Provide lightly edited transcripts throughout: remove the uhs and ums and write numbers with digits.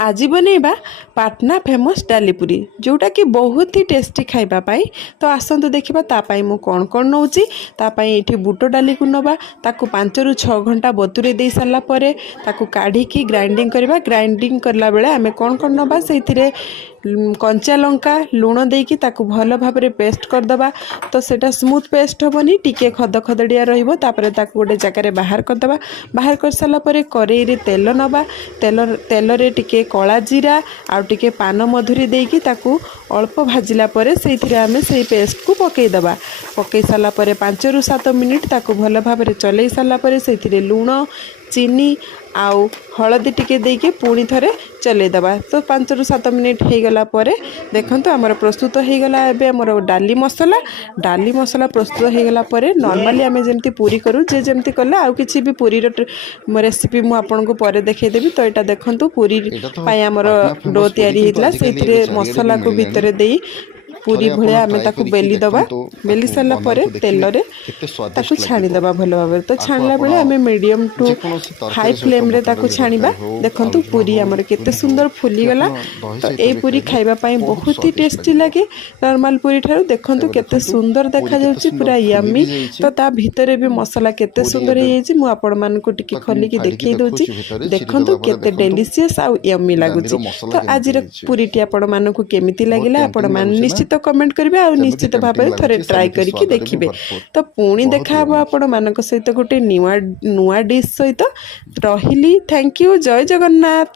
आज बनैबा पाटना फेमस डाली पूरी जोटा कि बहुत ही टेस्टी खाइबा पाई। तो आसतु देखा तापाई मु कौन कौन नौची तापाई ये बुट डाली को नवा ताकू 5 ରୁ 6 घंटा बतुरे दे सारा पर ताकू काढ़ी ग्राइंडिंग करवा। ग्राइंडिंग करला बेले आमे कौन कौन नवा से कंचा लंका लुण देकी ताकू भल भाव में पेस्ट करदबा। तो सेटा स्मूथ पेस्ट हेनी टिके खद खदड़िया रहिबो। तापरे ताकू गोटे जगार बाहर करदबा। बाहर कर सारा पर कड़ाई रे तेल नवा। तेल रे टिके कला जीरा आउ टिके पान मधुरी देकी ताकू अल्प भाजिला परे सेइथिरे आमे सेइ पेस्ट को पकेइदबा। पकई सारा पर 5 ରୁ 7 मिनिट ताकू भल भाव में चलई सारा पर सेइथिरे लुण चीनी आउ हलदी टिके देके पुणी थरे चलैदबा। तो 5 ରୁ 7 मिनिट हो गला परे देखंतु हमर प्रस्तुत हो गला। एबे हमर डाली मसला प्रस्तुत हो गला परे नॉर्मली आमे जेमती पूरी करू जे जेमती कला आउ किछि भी पूरी रेसिपी मु आपन को परे देखै देबी। तो एटा देखंतु पूरी पाई हमर डो तयारी हेतला सेथिरे मसला को भितरे देई पूरी भलिया आमे ताकू बेली दबा। बेली सारा पर तेल रे ताकू छाणी दबा भल भाव। तो छाणला बेले आमे मीडियम टू हाई फ्लेम रे ताकू छाणीबा। देखंतु पूरी हमर केते सुंदर फुली गला। तो ए पूरी खाइबा पाई बहुत ही टेस्टी लागे नॉर्मल पूरी ठारू। देखंतु केते सुंदर देखा जाउची पूरा यम्मी। तो ता भितरे भी मसला केते सुंदर हे जाइची। मु आपण मान को टिके खोली की देखै दोची। देखंतु केते डिलीशियस आ यम्मी लागुची। तो आज रे पूरीटी आपण मान को केमिति लागिला आपण मान निश्चित कमेंट करेंगे और निश्चित भाव में थोड़े ट्राई करके देखिए। तो पुणी देखा आपण मान सहित गोटे नुआ डिश सहित रही। Thank you. जय जगन्नाथ।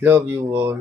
Love you all.